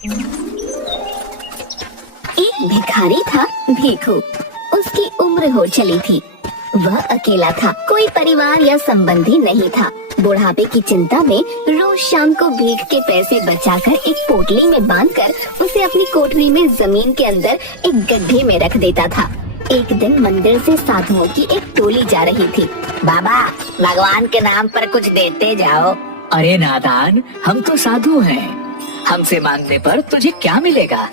एक भिखारी था भीखू। उसकी उम्र हो चली थी। वह अकेला था, कोई परिवार या संबंधी नहीं था। बुढ़ापे की चिंता में रोज शाम को भीख के पैसे बचाकर एक पोटली में बांधकर उसे अपनी कोठरी में जमीन के अंदर एक गड्ढे में रख देता था। एक दिन मंदिर से साधुओं की एक टोली जा रही थी। बाबा, भगवान के नाम पर कुछ देते जाओ। अरे नादान, हम तो साधु हैं। हमसे मांगने पर तुझे क्या मिलेगा?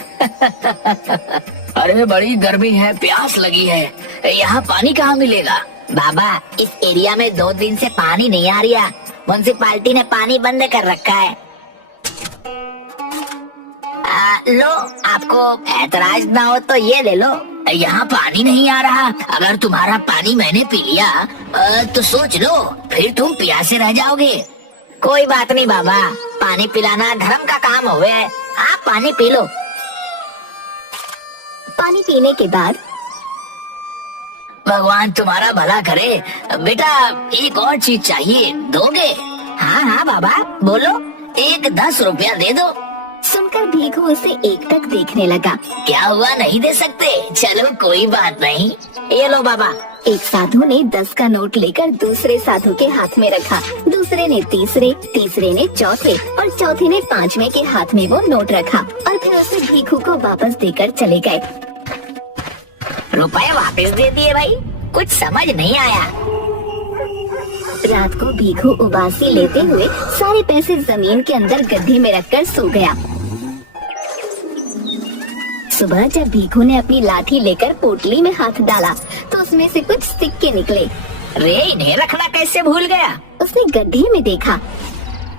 अरे बड़ी गर्मी है, प्यास लगी है, यहाँ पानी कहाँ मिलेगा? बाबा, इस एरिया में 2 दिन से पानी नहीं आ रहा। म्युनिसिपालिटी ने पानी बंद कर रखा है। लो, आपको एतराज ना हो तो ये ले लो। यहाँ पानी नहीं आ रहा। अगर तुम्हारा पानी मैंने पी लिया तो सोच लो, फिर तुम प्यासे रह जाओगे। कोई बात नहीं बाबा, पानी पिलाना धर्म का काम हुए। आप पानी पी लो। पानी पीने के बाद भगवान तुम्हारा भला करे। बेटा, एक और चीज चाहिए, दोगे? हाँ हाँ बाबा, बोलो। एक 10 रुपया दे दो। सुनकर भीखू उसे एक टक देखने लगा। क्या हुआ, नहीं दे सकते? चलो कोई बात नहीं, ये लो बाबा। एक साधु ने 10 का नोट लेकर दूसरे साधु के हाथ में रखा। दूसरे ने तीसरे, तीसरे ने चौथे और चौथे ने 5वें के हाथ में वो नोट रखा और फिर उसे भीखू को वापस देकर चले गए। रुपए वापस दे दिए भाई, कुछ समझ नहीं आया। रात को भीखू उबासी लेते हुए सारे पैसे जमीन के अंदर गड्ढे में रखकर सो गया। सुबह जब भीखू ने अपनी लाठी लेकर पोटली में हाथ डाला तो उसमें से कुछ सिक्के निकले। रे, इन्हें रखना कैसे भूल गया? उसने गड्ढे में देखा।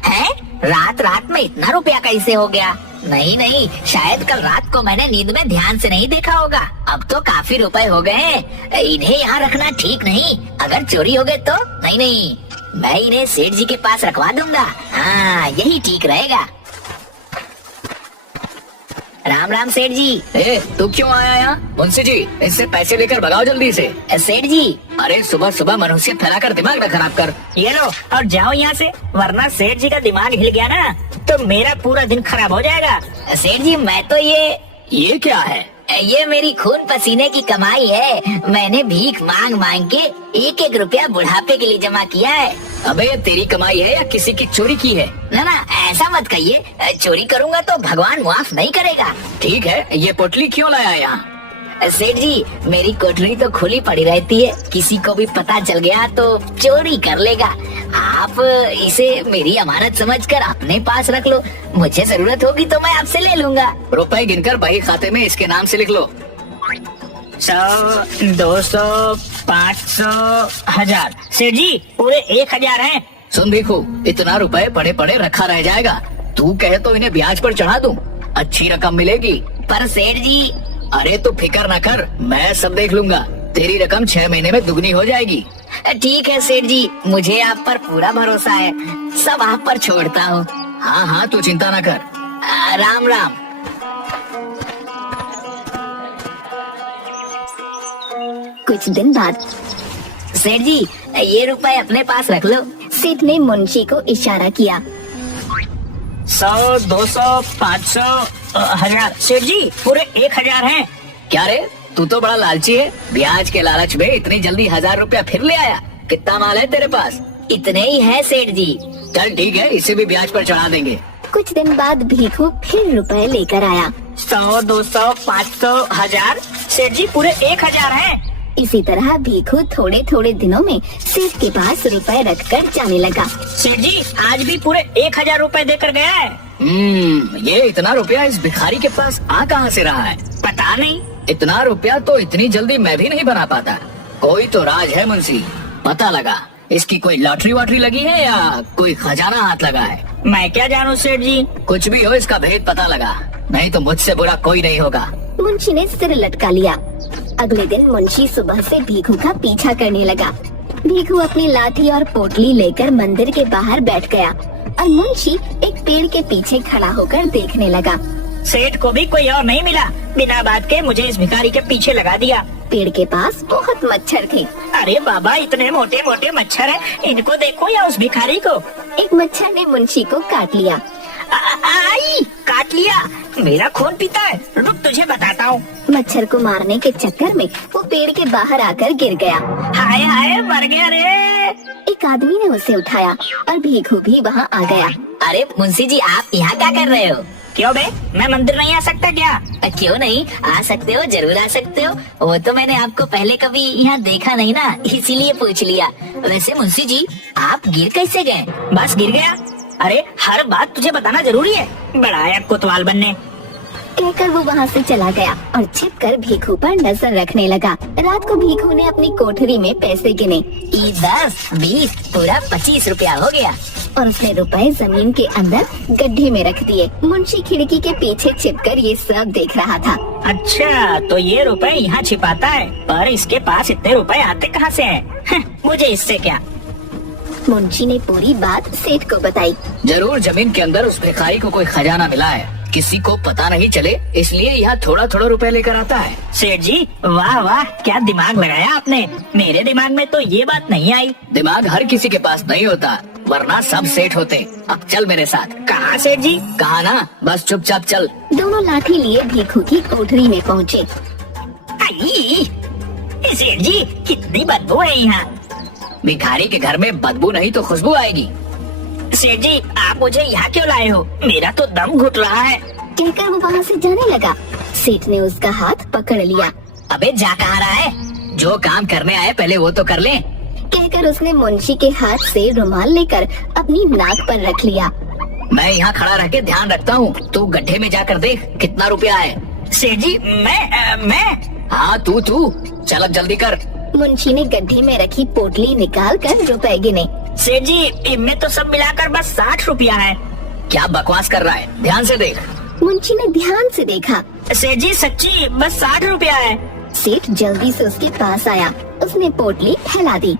है? रात रात में इतना रुपया कैसे हो गया? नहीं नहीं, शायद कल रात को मैंने नींद में ध्यान से नहीं देखा होगा। अब तो काफी रुपए हो गए हैं। इन्हें यहाँ रखना ठीक नहीं। अगर चोरी हो गए तो? नहीं नहीं, मैं इन्हें सेठ जी के पास रखवा दूंगा। हाँ, यही ठीक रहेगा। राम राम सेठ जी। तू क्यों आया यहाँ? मुंशी जी, इससे पैसे लेकर भगाओ जल्दी से। सेठ जी, अरे सुबह सुबह मनुष्य फैलाकर दिमाग न खराब कर। ये लो और जाओ यहाँ से, वरना सेठ जी का दिमाग हिल गया ना तो मेरा पूरा दिन खराब हो जाएगा। सेठ जी, मैं तो ये क्या है? ये मेरी खून पसीने की कमाई है। मैंने भीख मांग मांग के 1-1 रुपया बुढ़ापे के लिए जमा किया है। अबे, ये तेरी कमाई है या किसी की चोरी की है? ना ना, ऐसा मत कहिए। चोरी करूँगा तो भगवान माफ नहीं करेगा। ठीक है, ये पोटली क्यों लाया यहाँ? सेठ जी, मेरी कोठरी तो खुली पड़ी रहती है। किसी को भी पता चल गया तो चोरी कर लेगा। आप इसे मेरी अमानत समझकर अपने पास रख लो। मुझे जरूरत होगी तो मैं आपसे ले लूंगा। रुपए गिनकर बही खाते में इसके नाम से लिख लो। 100, 200, 500, 1000। सेठ जी, पूरे 1000 हैं। सुन देखो, इतना रुपए पड़े पड़े रखा रह जाएगा। तू कहे तो इन्हें ब्याज पर चढ़ा दूं, अच्छी रकम मिलेगी। पर सेठ जी। अरे तू फिक्र न कर, मैं सब देख लूंगा। तेरी रकम 6 महीने में दुगनी हो जाएगी। ठीक है सेठ जी, मुझे आप पर पूरा भरोसा है। सब आप पर छोड़ता हूँ। हाँ हाँ, तू चिंता न कर। राम राम। कुछ दिन बाद सेठ जी, ये रुपए अपने पास रख लो। सेठ ने मुंशी को इशारा किया। 100, 200, 500, 1000। सेठ जी, पूरे 1000 हैं। क्या रे, तू तो बड़ा लालची है। ब्याज के लालच में इतनी जल्दी 1000 रुपया फिर ले आया। कितना माल है तेरे पास? इतने ही है सेठ जी। चल ठीक है, इसे भी ब्याज पर चढ़ा देंगे। कुछ दिन बाद भीखू फिर रुपए लेकर आया। 100, 200, 500, 1000। सेठ जी, पूरे 1000 हैं। इसी तरह भीखू थोड़े थोड़े दिनों में सेठ के पास रुपए रखकर जाने लगा। सेठ जी, आज भी पूरे 1000 रुपए देकर गया है। ये इतना रुपया इस भिखारी के पास आ कहाँ से रहा है? पता नहीं। इतना रुपया तो इतनी जल्दी मैं भी नहीं बना पाता। कोई तो राज है मुंशी, पता लगा। इसकी कोई लॉटरी वॉटरी लगी है या कोई खजाना हाथ लगा है? मैं क्या जानूं सेठ जी। कुछ भी हो, इसका भेद पता लगा, नहीं तो मुझसे बुरा कोई नहीं होगा। मुंशी ने सिर लटका लिया। अगले दिन मुंशी सुबह से भीखू का पीछा करने लगा। भीखू अपनी लाठी और पोटली लेकर मंदिर के बाहर बैठ गया और मुंशी एक पेड़ के पीछे खड़ा होकर देखने लगा। सेठ को भी कोई और नहीं मिला, बिना बात के मुझे इस भिखारी के पीछे लगा दिया। पेड़ के पास बहुत मच्छर थे। अरे बाबा, इतने मोटे मोटे मच्छर हैं, इनको देखो या उस भिखारी को। एक मच्छर ने मुंशी को काट लिया। आई, काट लिया, मेरा खून पीता है। रुक तुझे बताता हूँ। मच्छर को मारने के चक्कर में वो पेड़ के बाहर आकर गिर गया। हाय हाय मर गया रे। एक आदमी ने उसे उठाया और भीखू भी वहाँ आ गया। अरे मुंशी जी, आप यहाँ क्या कर रहे हो? क्यों बे, मैं मंदिर नहीं आ सकता क्या? क्यों नहीं आ सकते हो, जरूर आ सकते हो। वो तो मैंने आपको पहले कभी यहाँ देखा नहीं ना, इसीलिए पूछ लिया। वैसे मुंशी जी, आप गिर कैसे गए? बस गिर गया। अरे हर बात तुझे बताना जरूरी है, बड़ा आया कोतवाल बनने। कहकर वो वहाँ से चला गया और छिपकर भीखू पर नजर रखने लगा। रात को भीखू ने अपनी कोठरी में पैसे गिने। 10, 20, पूरा 25 रुपया हो गया। और उसने रुपए जमीन के अंदर गड्ढे में रख दिए। मुंशी खिड़की के पीछे छिपकर ये सब देख रहा था। अच्छा, तो ये रुपए यहाँ छिपाता है, पर इसके पास इतने रुपए आते कहाँ से हैं? मुझे इससे क्या। मुंशी ने पूरी बात सेठ को बताई। जरूर जमीन के अंदर उस भिखारी को कोई खजाना मिला है, किसी को पता नहीं चले, इसलिए यहाँ थोड़ा थोड़ा रुपए लेकर आता है। सेठ जी, वाह वाह, क्या दिमाग लगाया आपने। मेरे दिमाग में तो ये बात नहीं आई। दिमाग हर किसी के पास नहीं होता, वरना सब सेठ होते। अब चल मेरे साथ। कहाँ सेठ जी? कहा ना, बस चुपचाप चल। दोनों लाठी लिए भीखू की कोठरी में पहुँचे। आई, सेठ जी, कितनी बदबू है यहाँ। भिखारी के घर में बदबू नहीं तो खुशबू आएगी। सेठ जी, आप मुझे यहाँ क्यों लाए हो? मेरा तो दम घुट रहा है। कहकर वो वहाँ से जाने लगा। सेठ ने उसका हाथ पकड़ लिया। अबे जा कहाँ रहा है? जो काम करने आए पहले वो तो कर ले। कहकर उसने मुंशी के हाथ से रुमाल लेकर अपनी नाक पर रख लिया। मैं यहाँ खड़ा रह के ध्यान रखता हूँ, तू गड्ढे में जाकर देख कितना रुपया है। सेठ जी, मैं हाँ तू चल अब जल्दी कर। मुंशी ने गड्ढे में रखी पोटली निकाल कर रुपए गिने। सेठ जी, इनमें तो सब मिलाकर बस 60 रुपया है। क्या बकवास कर रहा है, ध्यान से देख। मुंशी ने ध्यान से देखा। सेठ जी सच्ची बस 60 रुपया है। सेठ जल्दी से उसके पास आया। उसने पोटली फैला दी।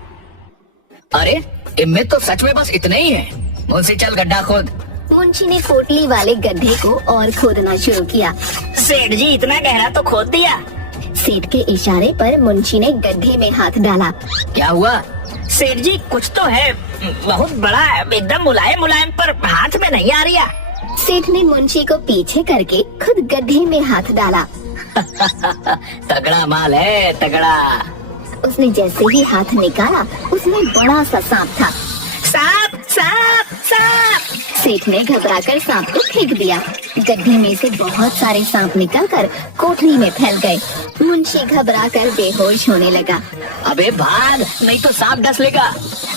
अरे इनमें तो सच में बस इतने ही है। मुझसे चल गड्ढा खोद। मुंशी ने पोटली वाले गड्ढे को और खोदना शुरू किया। सेठ जी, इतना गहरा तो खोद दिया। सेठ के इशारे पर मुंशी ने गड्ढे में हाथ डाला। क्या हुआ? सेठ जी, कुछ तो है, बहुत बड़ा है, एकदम मुलायम मुलायम, पर हाथ में नहीं आ रहा। सेठ ने मुंशी को पीछे करके खुद गड्ढे में हाथ डाला। तगड़ा माल है, तगड़ा। उसने जैसे ही हाथ निकाला, उसमें बड़ा सा सांप था। सांप सांप सांप। सेठ ने घबराकर सांप को फेंक दिया। गड्ढे में से बहुत सारे सांप निकलकर कोठरी में फैल गए। मुंशी घबराकर बेहोश होने लगा। अबे भाग, नहीं तो सांप डस लेगा।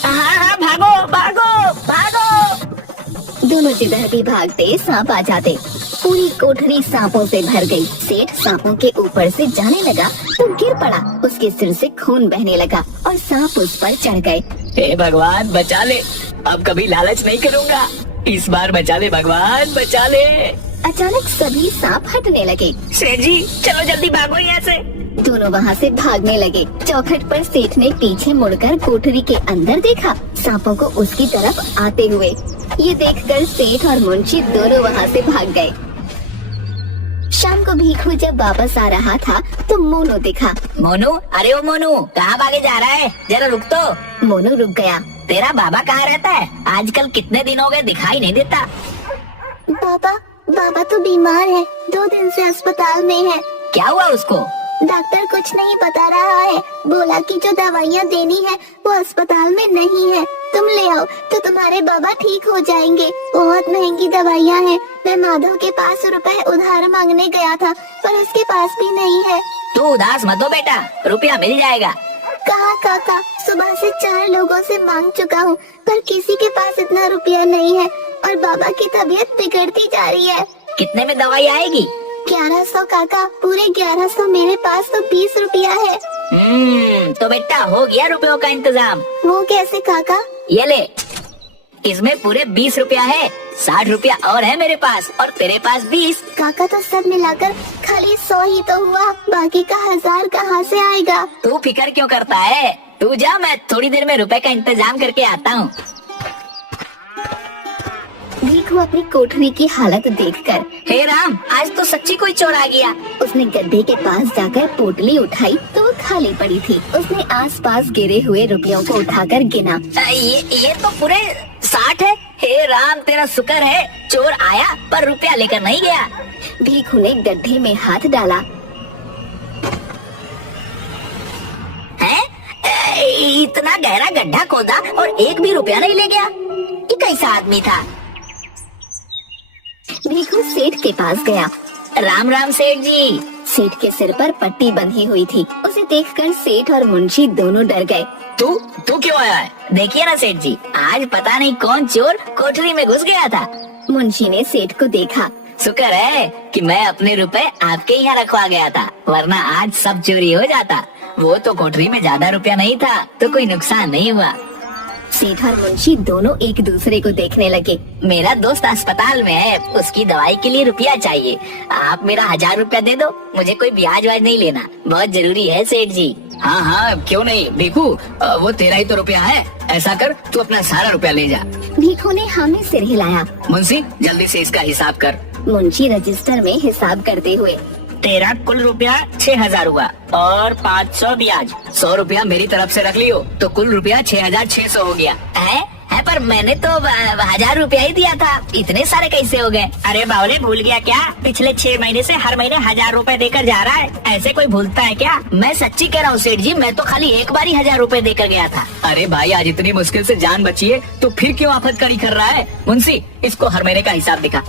हाँ, भागो भागो भागो। दोनों जिधर भी भागते सांप आ जाते। पूरी कोठरी सांपों से भर गई। सेठ सांपों के ऊपर से जाने लगा तो गिर पड़ा। उसके सिर से खून बहने लगा और सांप उस पर चढ़ गए। हे भगवान बचा ले, अब कभी लालच नहीं करूँगा। इस बार बचा ले भगवान, बचा ले। अचानक सभी सांप हटने लगे। सेठ जी, चलो जल्दी भागो यहाँ से। दोनों वहाँ से भागने लगे। चौखट पर सेठ ने पीछे मुड़कर कोठरी के अंदर देखा, सांपों को उसकी तरफ आते हुए। ये देखकर सेठ और मुंशी दोनों वहाँ से भाग गए। शाम को भीखू जब वापस आ रहा था तो मोनू दिखा। मोनू, अरे ओ मोनू, कहाँ भागे जा रहा है? जरा रुक तो। मोनू रुक गया। तेरा बाबा कहाँ रहता है? आजकल कितने दिन हो गए दिखाई नहीं देता। बाबा तो बीमार है, 2 दिन से अस्पताल में है। क्या हुआ उसको? डॉक्टर कुछ नहीं बता रहा है, बोला कि जो दवाइयाँ देनी है वो अस्पताल में नहीं है, तुम ले आओ तो तुम्हारे बाबा ठीक हो जाएंगे। बहुत महंगी दवाइयाँ हैं। मैं माधव के पास रुपए उधार मांगने गया था, पर उसके पास भी नहीं है। तू उदास मत हो बेटा, रुपया मिल जाएगा। कहाँ काका, सुबह से 4 लोगों से मांग चुका हूँ, पर किसी के पास इतना रुपया नहीं है और बाबा की तबीयत बिगड़ती जा रही है। कितने में दवाई आएगी? 1100 काका, पूरे 1100। मेरे पास तो 20 रुपया है। तो बेटा हो गया रुपयों का इंतजाम। वो कैसे काका? ये ले, इसमें पूरे 20 रुपया है। 60 रुपया और है मेरे पास, और तेरे पास 20। काका तो सब मिलाकर खाली 100 ही तो हुआ, बाकी का 1000 कहाँ से आएगा? तू फिक्र क्यों करता है? तू जा, मैं थोड़ी देर में रुपए का इंतजाम करके आता हूँ। भीखू अपनी कोठरी की हालत देखकर, हे राम, आज तो सच्ची कोई चोर आ गया। उसने गड्ढे के पास जाकर पोटली उठाई तो वो खाली पड़ी थी। उसने आसपास गिरे हुए रुपयों को उठाकर गिना। ये तो पूरे 60 है। हे राम, तेरा शुक्र है चोर आया पर रुपया लेकर नहीं गया। भीखू ने गड्ढे में हाथ डाला। है? इतना गहरा गड्ढा खोदा और एक भी रुपया नहीं ले गया। ये कैसा आदमी था? भीखू सेठ के पास गया। राम राम सेठ जी। सेठ के सिर पर पट्टी बंधी हुई थी। उसे देखकर सेठ और मुंशी दोनों डर गए। तू क्यों आया है? देखिए ना सेठ जी, आज पता नहीं कौन चोर कोठरी में घुस गया था। मुंशी ने सेठ को देखा। शुक्र है कि मैं अपने रुपए आपके यहाँ रखवा गया था, वरना आज सब चोरी हो जाता। वो तो कोठरी में ज्यादा रुपया नहीं था तो कोई नुकसान नहीं हुआ। सेठ और मुंशी दोनों एक दूसरे को देखने लगे। मेरा दोस्त अस्पताल में है, उसकी दवाई के लिए रुपया चाहिए। आप मेरा 1000 रुपया दे दो, मुझे कोई ब्याज व्याज नहीं लेना, बहुत जरूरी है सेठ जी। हाँ क्यों नहीं भीखू, वो तेरा ही तो रुपया है। ऐसा कर, तू अपना सारा रुपया ले जा। भीखू ने हाँ में सिर हिलाया। मुंशी जल्दी से इसका हिसाब कर। मुंशी रजिस्टर में हिसाब करते हुए, तेरा कुल रुपया 6000 हुआ और 500 ब्याज। 100 रुपया मेरी तरफ से रख लियो तो कुल रुपया 6600 हो गया। है पर मैंने तो 1000 रुपया ही दिया था, इतने सारे कैसे हो गए? अरे बावले, भूल गया क्या? पिछले 6 महीने से हर महीने 1000 रुपए देकर जा रहा है। ऐसे कोई भूलता है क्या? मैं सच्ची कह रहा हूँ सेठ जी, मैं तो खाली एक बार ही 1000 रुपए देकर गया था। अरे भाई, आज इतनी मुश्किल से जान बची है तो फिर क्यों आफतकारी कर रहा है? मुंशी, इसको हर महीने का हिसाब दिखा।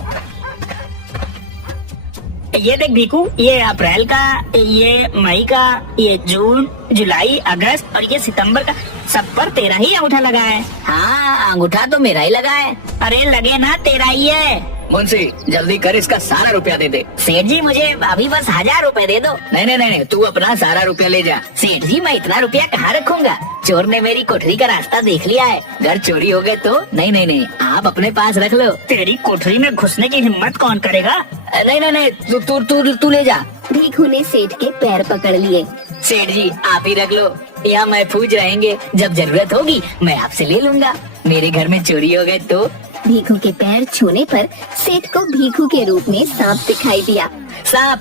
ये देख भीखू, ये अप्रैल का, ये मई का, ये जून, जुलाई, अगस्त और ये सितंबर का, सब पर तेरा ही अंगूठा लगा है। हाँ, अंगूठा तो मेरा ही लगा है। अरे लगे ना, तेरा ही है। मुंशी जल्दी कर, इसका सारा रुपया दे दे। सेठ जी मुझे अभी बस 1000 रुपए दे दो। नहीं, तू अपना सारा रुपया ले जा। सेठ जी मैं इतना रुपया कहाँ रखूंगा? चोर ने मेरी कोठरी का रास्ता देख लिया है, घर चोरी हो गए तो। नहीं, आप अपने पास रख लो। तेरी कोठरी में घुसने की हिम्मत कौन करेगा? नहीं, तू ले जा। भीखू ने सेठ के पैर पकड़ लिए। सेठ जी आप ही रख लो, यहाँ महफूज रहेंगे, जब जरूरत होगी मैं आपसे ले लूंगा। मेरे घर में चोरी हो गए तो। भीखू के पैर छूने पर सेठ को भीखू के रूप में सांप दिखाई दिया। सांप।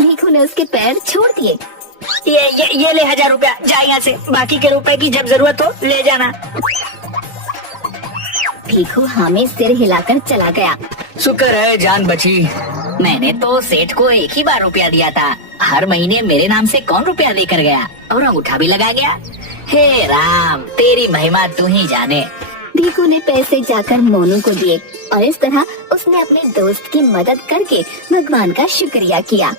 भीखू ने उसके पैर छोड़ दिए। ये ले 1000 रुपया, जा यहाँ से। बाकी के रुपए की जब जरूरत हो ले जाना। भीखू हाँ में सिर हिलाकर चला गया। शुक्र है जान बची। मैंने तो सेठ को एक ही बार रुपया दिया था, हर महीने मेरे नाम से कौन रुपया देकर गया और अंगूठा भी लगा गया। हे राम, तेरी महिमा तू ही जाने। भीखू ने पैसे जाकर मोनू को दिए और इस तरह उसने अपने दोस्त की मदद करके भगवान का शुक्रिया किया।